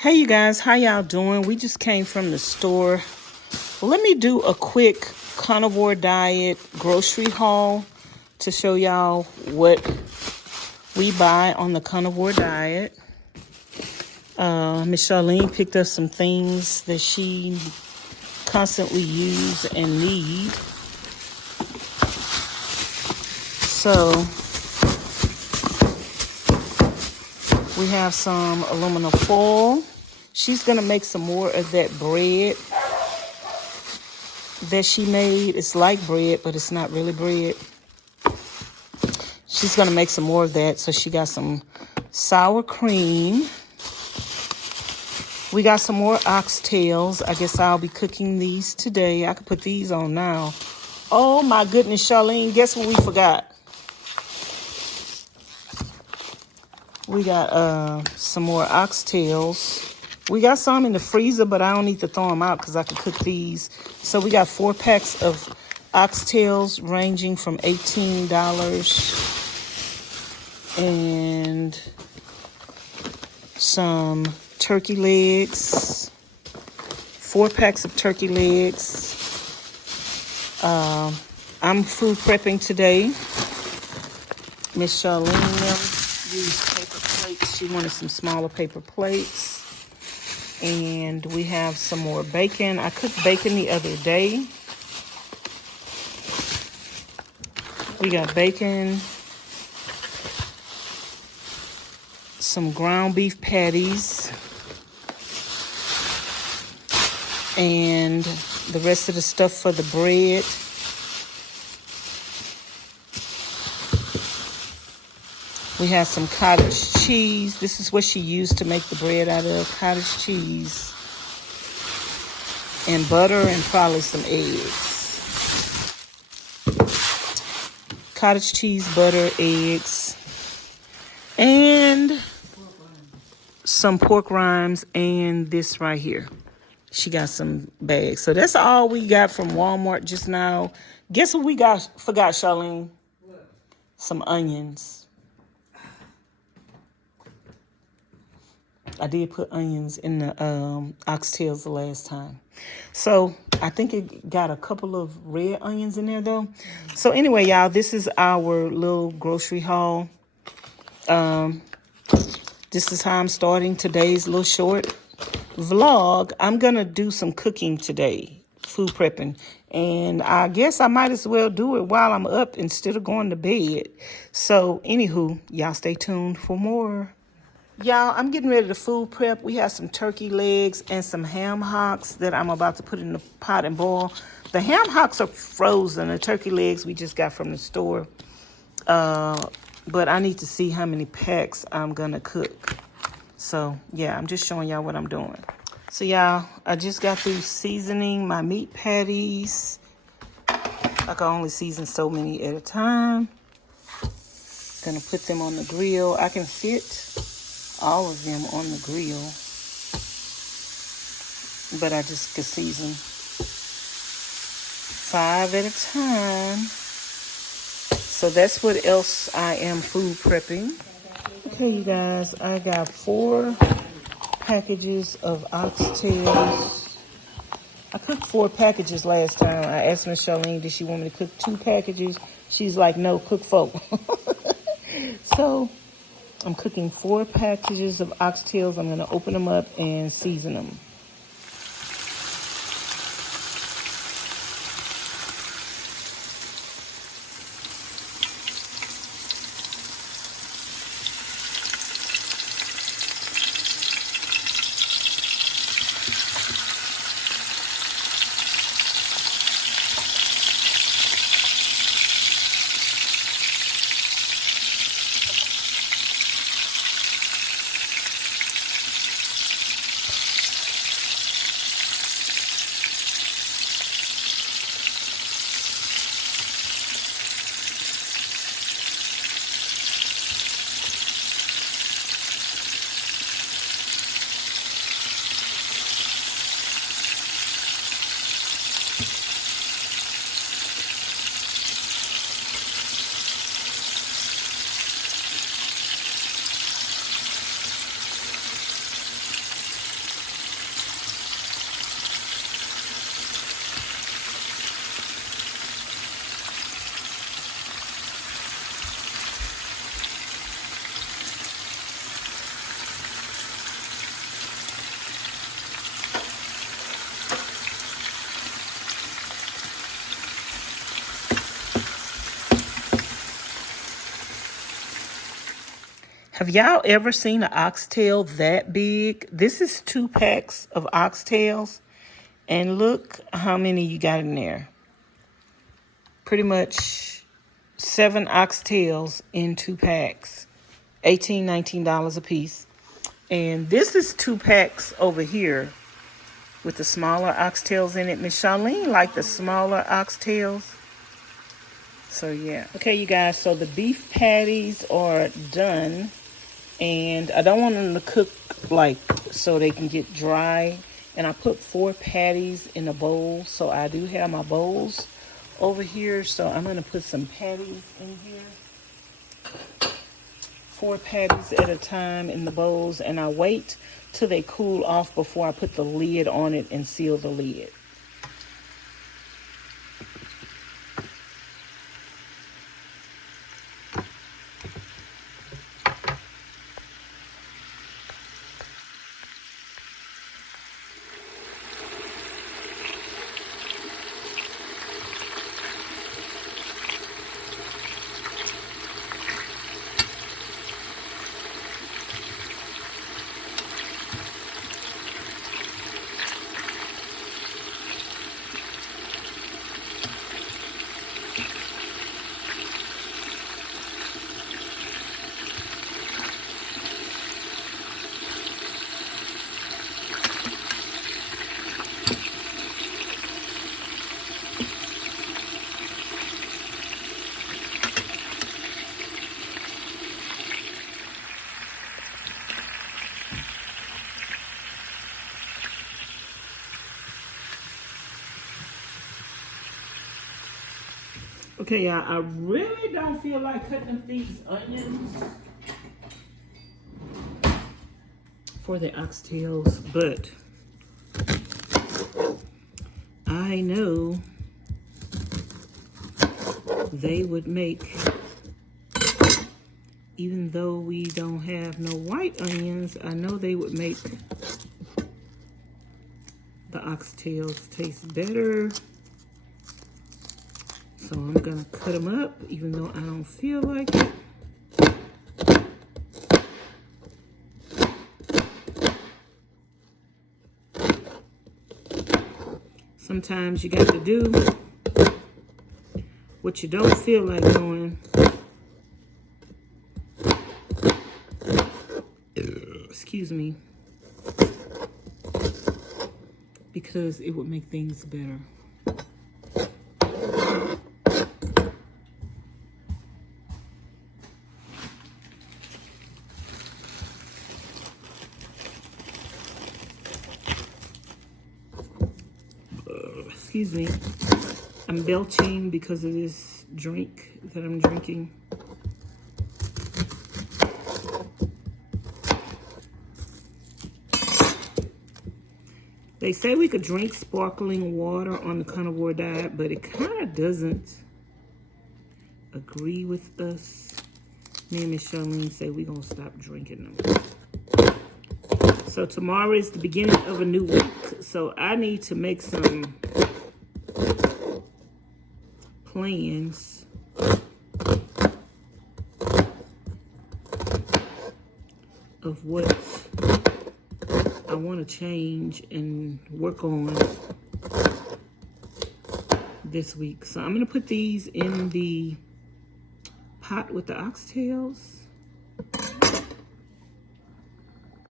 Hey you guys, how y'all doing? We just came from the store. Well, let me do a quick carnivore diet grocery haul to show y'all what we buy on the carnivore diet. Miss Charlene picked up some things that she constantly use and need. So we have some aluminum foil. She's gonna make some more of that bread that she made. It's like bread, but it's not really bread. She's gonna make some more of that. So she got some sour cream. We got some more oxtails. I guess I'll be cooking these today. I could put these on now. Oh my goodness, Charlene, guess what we forgot? We got some more oxtails. We got some in the freezer, but I don't need to throw them out because I can cook these. So we got 4 packs of oxtails ranging from $18 and some turkey legs. 4 packs of turkey legs. I'm food prepping today. Miss Charlene used paper plates. She wanted some smaller paper plates. And we have some more bacon. I cooked bacon the other day. We got bacon, some ground beef patties, and the rest of the stuff for the bread. We have some cottage cheese. This is what she used to make the bread out of, cottage cheese. And butter and probably some eggs. Cottage cheese, butter, eggs. And some pork rinds and this right here. She got some bags. So that's all we got from Walmart just now. Guess what we forgot, Charlene? What? Some onions. I did put onions in the oxtails the last time. So I think it got a couple of red onions in there though. So anyway, y'all, this is our little grocery haul. This is how I'm starting today's little short vlog. I'm going to do some cooking today, food prepping. And I guess I might as well do it while I'm up instead of going to bed. So anywho, y'all stay tuned for more. Y'all, I'm getting ready to food prep. We have some turkey legs and some ham hocks that I'm about to put in the pot and boil. The ham hocks are frozen. The turkey legs we just got from the store. But I need to see how many packs I'm going to cook. So, yeah, I'm just showing y'all what I'm doing. So, y'all, I just got through seasoning my meat patties. I can only season so many at a time. Gonna put them on the grill. I can fit all of them on the grill, but I just could season 5 at a time. So that's what else I am food prepping. Okay, you guys, I got 4 packages of oxtails. I cooked 4 packages last time. I asked Miss Charlene, did she want me to cook 2 packages? She's like, no, cook 4. So I'm cooking 4 packages of oxtails. I'm going to open them up and season them. Have y'all ever seen an oxtail that big? This is 2 packs of oxtails. And look how many you got in there. Pretty much 7 oxtails in 2 packs. $18, $19 a piece. And this is 2 packs over here with the smaller oxtails in it. Miss Charlene liked the smaller oxtails. So yeah. Okay, you guys, so the beef patties are done. And I don't want them to cook like so they can get dry. And I put 4 patties in a bowl. So I do have my bowls over here. So I'm going to put some patties in here. 4 patties at a time in the bowls. And I wait till they cool off before I put the lid on it and seal the lid. Okay, y'all, I really don't feel like cutting up these onions for the oxtails, but I know they would make, even though we don't have no white onions, I know they would make the oxtails taste better. So I'm gonna cut them up, even though I don't feel like it. Sometimes you got to do what you don't feel like doing. Excuse me. Because it would make things better. Excuse me, I'm belching because of this drink that I'm drinking. They say we could drink sparkling water on the carnivore diet, but it kind of doesn't agree with us. Me and Miss Charlene say we're going to stop drinking them. So tomorrow is the beginning of a new week, so I need to make some plans of what I want to change and work on this week. So I'm going to put these in the pot with the oxtails.